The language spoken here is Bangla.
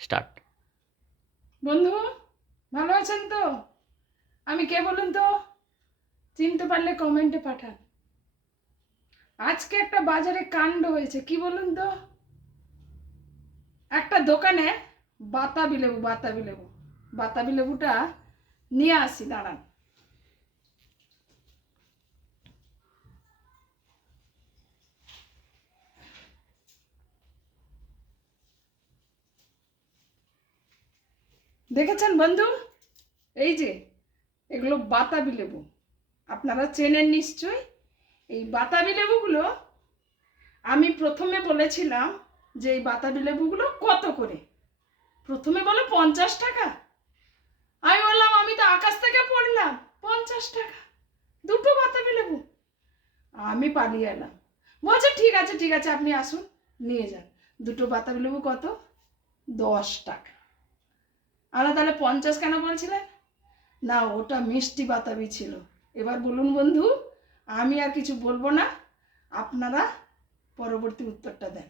স্টার্ট। বন্ধু, ভালো আছেন তো? আমি কে বলুন তো? চিনতে পারলে কমেন্টে পাঠান। আজকে একটা বাজারে কাণ্ড হয়েছে, কি বলুন তো? একটা দোকানে বাতাবি লেবুটা নিয়ে আসি, দাঁড়ান। দেখেছেন বন্ধু? এই যে এগুলো বাতাবি লেবু, আপনারা চেনেন নিশ্চয়ই। এই বাতাবি লেবুগুলো আমি প্রথমে বলেছিলাম যে এই বাতাবি লেবুগুলো কত করে। প্রথমে বলে 50 টাকা। আমি বললাম আমি তো আকাশ থেকে পড়লাম, 50 টাকা দুটো বাতাবি লেবু। আমি পালিয়ে এলাম। বলছে ঠিক আছে আপনি আসুন, নিয়ে যান। দুটো বাতাবি লেবু কত? 10 টাকা। আমরা তাহলে 50 কেন বলছিলেন? না, ওটা মিষ্টি বাতাবি ছিল। এবার বলুন বন্ধু, আমি আর কিছু বলবো না, আপনারা পরবর্তী উত্তরটা দেন।